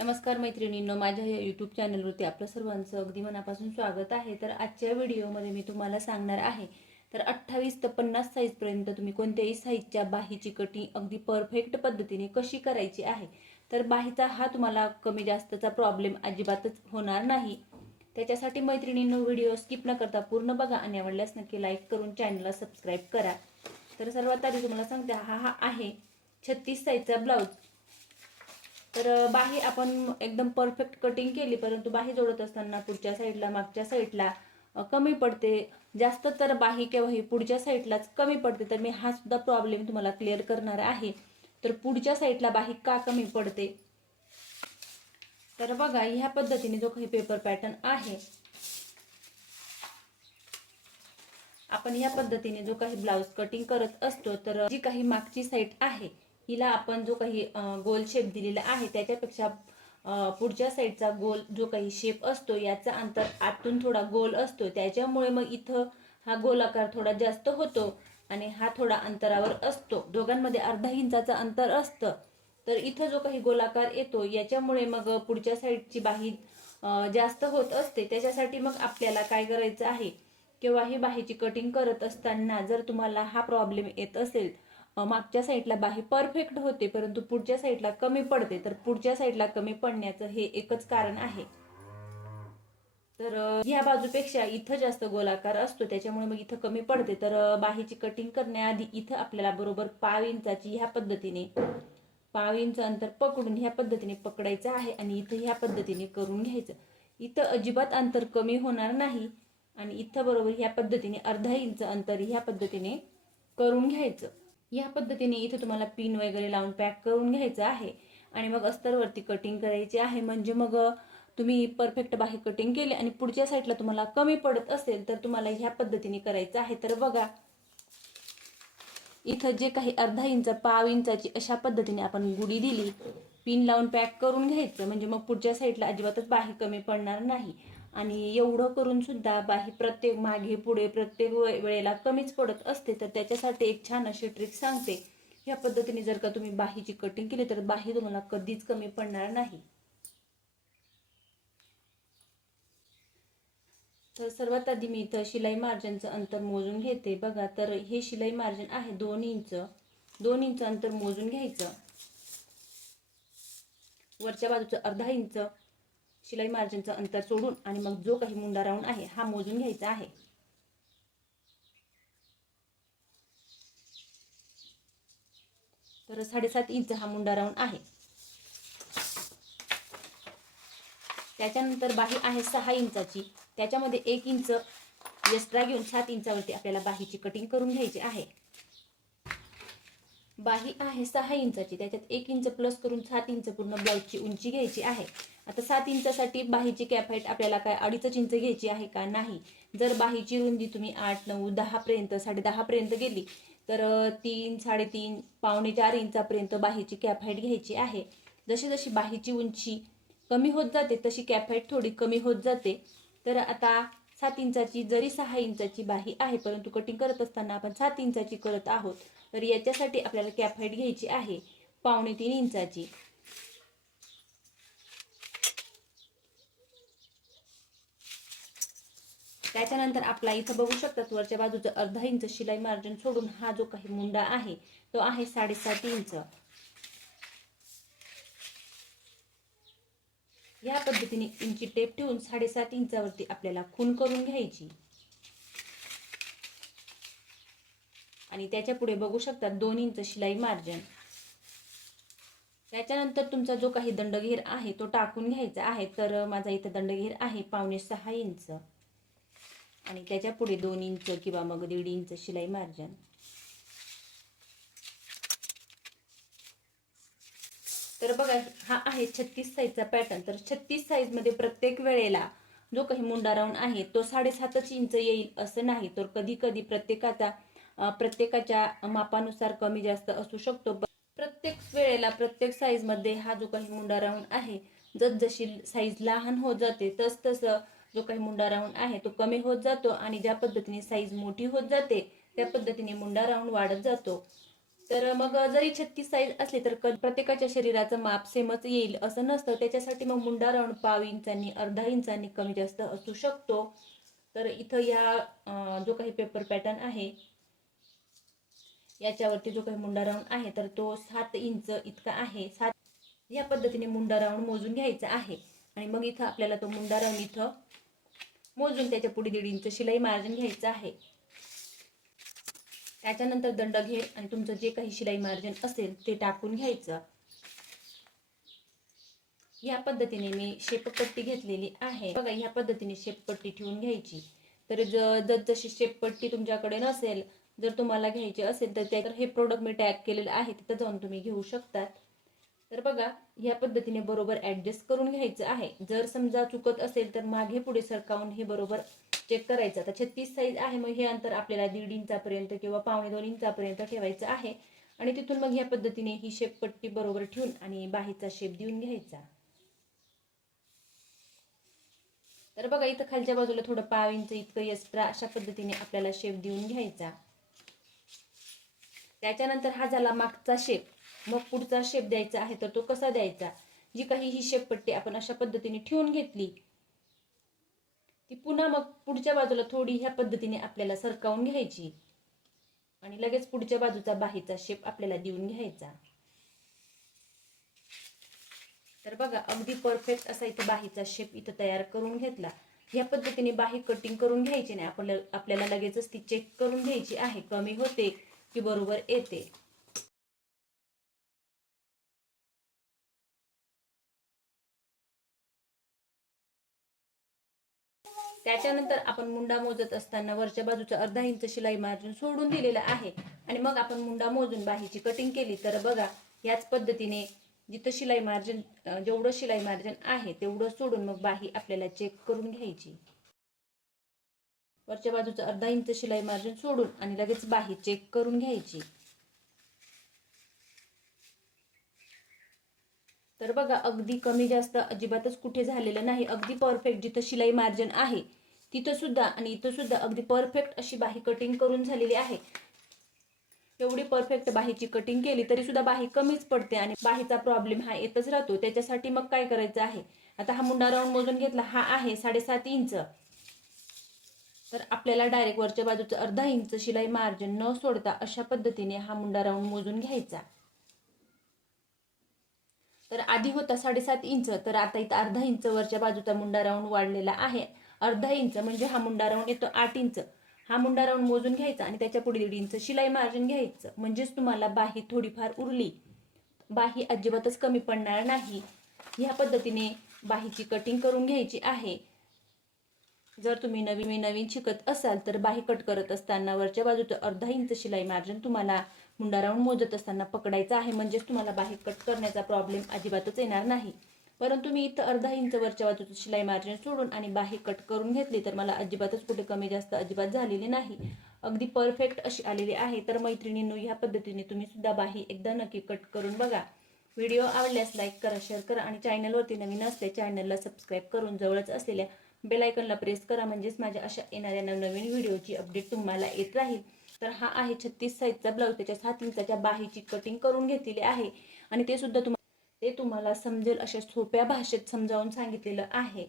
नमस्कार मैत्रिणींनो, माझ्या या यूट्यूब चॅनलवरती आपलं सर्वांचं अगदी मनापासून स्वागत आहे। तर आजच्या व्हिडिओमध्ये मी तुम्हाला सांगणार आहे तर 28 ते 50 साईजपर्यंत तुम्ही कोणत्याही साईजच्या बाहीची कटिंग अगदी परफेक्ट पद्धतीने कशी करायची आहे। तर बाहीचा हा तुम्हाला कमी जास्तचा प्रॉब्लेम अजिबातच होणार नाही। त्याच्यासाठी मैत्रिणींनो, व्हिडिओ स्किप न करता पूर्ण बघा आणि आवडल्यास नक्की लाईक करून चॅनलला सबस्क्राईब करा। तर सर्वात आधी तुम्हाला सांगते, हा आहे 36 साईजचा ब्लाउज। तर बाही आपण एकदम परफेक्ट कटिंग केली, परंतु बाही जोडत असताना पुढच्या साईडला मागच्या साईडला कमी पडते जास्त। तर बाही केव्हाही पुढच्या साईडलाच कमी पडते। तर मी हा सुद्धा प्रॉब्लेम तुम्हाला क्लिअर करणार आहे। तर पुढच्या साईडला बाही का कमी पडते, तर बघा ह्या पद्धतीने जो काही पेपर पॅटर्न आहे, आपण ह्या पद्धतीने जो काही ब्लाउज कटिंग करत असतो, तर जी काही मागची साईड आहे हिला आपण जो काही गोल शेप दिलेला आहे त्याच्यापेक्षा पुढच्या साईडचा गोल जो काही शेप असतो याचा अंतर आतून थोडा गोल असतो। त्याच्यामुळे मग इथं हा गोलाकार थोडा जास्त होतो आणि हा थोडा अंतरावर असतो। दोघांमध्ये अर्धा इंचाचा अंतर असतं। तर इथं जो काही गोलाकार येतो याच्यामुळे मग पुढच्या साईडची बाही जास्त होत असते। त्याच्यासाठी मग आपल्याला काय करायचं आहे, किंवा ही बाहीची कटिंग करत असताना जर तुम्हाला हा प्रॉब्लेम येत असेल, मागच्या साईडला बाही परफेक्ट होते परंतु पुढच्या साईडला कमी पडते, तर पुढच्या साईडला कमी पडण्याचं हे एकच कारण आहे। तर ह्या बाजूपेक्षा इथं जास्त गोलाकार असतो त्याच्यामुळे मग इथं कमी पडते। तर बाहीची कटिंग करण्याआधी इथं आपल्याला बरोबर 1/2 इंचाची ह्या पद्धतीने 1/2 इंच अंतर पकडून ह्या पद्धतीने पकडायचं आहे आणि इथं ह्या पद्धतीने करून घ्यायचं। इथं अजिबात अंतर कमी होणार नाही आणि इथं बरोबर ह्या पद्धतीने अर्धा इंच अंतर ह्या पद्धतीने करून घ्यायचं। या पद्धतीने इथे तुम्हाला पिन वगैरे लावून पॅक करून घ्यायचं आहे आणि मग अस्तरवरती कटिंग करायची आहे। म्हणजे मग तुम्ही परफेक्ट बाही कटिंग केली आणि पुढच्या साईडला तुम्हाला कमी पडत असेल तर तुम्हाला ह्या पद्धतीने करायचं आहे। तर बघा इथं जे काही अर्धा इंच 1/2 इंचाची अशा पद्धतीने आपण गुढी दिली, पिन लावून पॅक करून घ्यायचं, म्हणजे मग पुढच्या साईडला अजिबातच बाही कमी पडणार नाही। आणि एवढं करून सुद्धा बाही प्रत्येक मागे पुढे प्रत्येक वेळेला कमीच पडत असते। तर त्याच्यासाठी एक छान अशी ट्रिक सांगते। ह्या पद्धतीने जर का तुम्ही बाहीची कटिंग केली तर बाही तुम्हाला कधीच कमी पडणार नाही। तर सर्वात आधी मी इथं शिलाई मार्जिनचं अंतर मोजून घेते। बघा, तर हे शिलाई मार्जिन आहे 2 इंच। 2 इंच अंतर मोजून घ्यायचं। वरच्या बाजूचं अर्धा इंच शिलाई मार्जिनचं अंतर सोडून आणि मग जो काही मुंडा राऊंड आहे हा मोजून घ्यायचा आहे। तर 7.5 इंच हा मुंडा राऊंड आहे। त्याच्यानंतर बाही आहे 6 इंचाची, त्याच्यामध्ये 1 इंच एक्स्ट्रा घेऊन 7 इंचावरती आपल्याला बाहीची कटिंग करून घ्यायची आहे। बाही आहे 6 इंचाची, त्याच्यात 1 इंच प्लस करून 7 इंच पूर्ण ब्लाउजची उंची घ्यायची आहे। आता 7 इंचासाठी बाहीची कॅप हाईट आपल्याला काय 2.5 इंच घ्यायची आहे का, नाही। जर बाहीची रुंदी तुम्ही 8, 9, 10 पर्यंत 10.5 पर्यंत गेली तर 3, 3.5, पावणे 4 इंचापर्यंत बाहीची कॅप हाईट घ्यायची आहे। जशी जशी बाहीची उंची कमी होत जाते तशी कॅप हाईट थोडी कमी होत जाते। तर आता 7 इंचाची जरी 6 इंचाची बाही आहे परंतु कटिंग करत असताना आपण 7 इंचाची करत आहोत, तर याच्यासाठी आपल्याला कॅप हाईट घ्यायची आहे पावणे 3 इंचाची। त्याच्यानंतर आपला इथं बघू शकतात वरच्या बाजूचं अर्धा इंच शिलाई मार्जिन सोडून हा जो काही मुंडा आहे तो आहे 7.5 इंच। या पद्धतीने इंची टेप ठेवून 7.5 इंचावरती आपल्याला खून करून घ्यायची आणि त्याच्या पुढे बघू शकता 2 इंच शिलाई मार्जिन। त्याच्यानंतर तुमचा जो काही दंडघेर आहे तो टाकून घ्यायचा आहे। तर माझा इथं दंडघेर आहे पावणे 6 इंच आणि त्याच्या पुढे 2 इंच किंवा मग 1.5 इंच शिलाई मार्जिन। तर बघा, हा आहे 36 साईजचा पॅटर्न। तर 36 साईज मध्ये प्रत्येक वेळेला जो काही मुंडा राऊंड आहे तो 7.5 इंच येईल असं नाही। तर कधी कधी प्रत्येकाच्या मापानुसार कमी जास्त असू शकतो। प्रत्येक वेळेला प्रत्येक साईज मध्ये हा जो काही मुंडा राऊंड आहे, जशी साईज लहान होत जाते तस जो काही मुंडा राऊंड आहे तो कमी होत जातो आणि ज्या पद्धतीने साईज मोठी होत जाते त्या पद्धतीने मुंडा राऊंड वाढत जातो। तर मग जरी 36 साईज असली तर प्रत्येकाच्या शरीराचं माप सेमच येईल असं नसतं. त्याच्यासाठी मग मुंडा राऊंड पाव इंचांनी अर्धा इंचांनी कमी जास्त असू शकतो. तर इथं या जो काही पेपर पॅटर्न आहे याच्यावरती जो काही मुंडा राऊंड आहे तर तो 7 इंच इतका आहे. या पद्धतीने मुंडा राऊंड मोजून घ्यायचा आहे आणि मग इथं आपल्याला तो मुंडा राऊंड इथं मोजून त्याच्या पुढे 1.5 इंच शिलाई मार्जिन घ्यायचं आहे. त्याच्यानंतर दंड घेर आणि तुमचं जे काही शिलाई मार्जिन असेल ते टाकून घ्यायचं. या पद्धतीने मी शेपपट्टी घेतलेली आहे बघा. या पद्धतीने शेपपट्टी ठेवून घ्यायची. तर जशी शेपपट्टी तुमच्याकडे नसेल, जर तुम्हाला घ्यायची असेल तर हे प्रोडक्ट मी टॅग केलेलं आहे, तिथं जाऊन तुम्ही घेऊ शकतात. तर बघा या पद्धतीने बरोबर ऍडजस्ट करून घ्यायचं आहे. जर समजा चुकत असेल तर मागे पुढे सरकावून हे बरोबर चेक करायचं. आता 36 साईज आहे, मग हे अंतर आपल्याला 1.5 इंचापर्यंत किंवा 1.25 इंचापर्यंत ठेवायचं आहे आणि तिथून मग या पद्धतीने ही शेपपट्टी बरोबर ठेवून आणि बाहीचा शेप देऊन घ्यायचा. तर बघा इथं खालच्या बाजूला थोडं 1/2 इंच इतकं एक्स्ट्रा अशा पद्धतीने आपल्याला शेप देऊन घ्यायचा. त्याच्यानंतर हा झाला मागचा शेप. मग पुढचा शेप द्यायचा आहे तर तो कसा द्यायचा. जी काही ही शेपपट्टी आपण अशा पद्धतीने ठेवून घेतली ती पुन्हा मग पुढच्या बाजूला थोडी ह्या पद्धतीने आपल्याला सरकावून घ्यायची आणि लगेच पुढच्या बाजूचा बाहीचा शेप आपल्याला देऊन घ्यायचा. तर बघा अगदी परफेक्ट असा इथे बाहीचा शेप इथं तयार करून घेतला. या पद्धतीने बाही कटिंग करून घ्यायची नाही, आपल्याला लगेचच ती चेक करून घ्यायची आहे, कमी होते की बरोबर येते. त्याच्यानंतर आपण मुंडा मोजत असताना वरच्या बाजूचं अर्धा इंच शिलाई मार्जिन सोडून दिलेलं आहे आणि मग आपण मुंडा मोजून बाहीची कटिंग केली. तर बघा याच पद्धतीने जिथं शिलाई मार्जिन जेवढं शिलाई मार्जिन आहे तेवढं सोडून मग बाही आपल्याला चेक करून घ्यायची. वरच्या बाजूचं अर्धा इंच शिलाई मार्जिन सोडून आणि लगेच बाही चेक करून घ्यायची. तर बघा अगदी कमी जास्त अजिबातच कुठे झालेलं नाही. अगदी परफेक्ट जिथं शिलाई मार्जिन आहे तिथं सुद्धा आणि इथं सुद्धा अगदी परफेक्ट अशी बाही कटिंग करून झालेली आहे. एवढी परफेक्ट बाहीची कटिंग केली तरी सुद्धा बाही कमीच पडते आणि बाहीचा प्रॉब्लेम हा येतच राहतो. त्याच्यासाठी मग काय करायचं आहे, आता हा मुंडा राऊंड मोजून घेतला, हा आहे 7.5 इंच. तर आपल्याला डायरेक्ट वरच्या बाजूचं अर्धा इंच शिलाई मार्जिन न सोडता अशा पद्धतीने हा मुंडा राऊंड मोजून घ्यायचा. तर आधी होता 7.5 इंच, तर आता इथं अर्धा इंच वरच्या बाजूचा मुंडा राऊंड वाढलेला आहे. अर्धा इंच म्हणजे हा मुंडा राऊंड येतो 8 इंच. हा मुंडा राऊंड मोजून घ्यायचा आणि त्याच्या पुढे 1.5 इंच शिलाई मार्जिन घ्यायचं. म्हणजेच तुम्हाला बाही थोडीफार उरली, बाही अजिबातच कमी पडणार नाही. ह्या पद्धतीने बाहीची कटिंग करून घ्यायची आहे. जर तुम्ही नवीन शिकत असाल तर बाही कट करत असताना वरच्या बाजूचं अर्धा इंच शिलाई मार्जिन तुम्हाला मुंडा राऊंड मोजत असताना पकडायचा आहे. म्हणजेच तुम्हाला बाही कट करण्याचा प्रॉब्लेम अजिबातच येणार नाही. परंतु मी इथं अर्धा इंच वरच्या बाजूचं शिलाई मार्जिन सोडून आणि बाही कट करून घेतली तर मला अजिबातच कुठे कमी जास्त अजिबात झालेली नाही. अगदी परफेक्ट अशी आलेली आहे. तर मैत्रिणींनो, ह्या पद्धतीने तुम्ही सुद्धा बाही एकदा नक्की कट करून बघा. व्हिडिओ आवडल्यास लाईक करा, शेअर करा आणि चॅनलवरती नवीन असले चॅनलला सबस्क्राईब करून जवळच असलेल्या बेल आयकॉनला प्रेस करा. म्हणजेच माझ्या अशा येणाऱ्या नवनवीन व्हिडिओची अपडेट तुम्हाला येत राहील. तर हा आहे 36 साईजचा ब्लाऊज. त्याच्या 7 इंचाच्या बाहीची कटिंग करून घेतलेली आहे आणि ते सुद्धा तुम्हाला समजेल अशा सोप्या भाषेत समजावून सांगितलेलं आहे.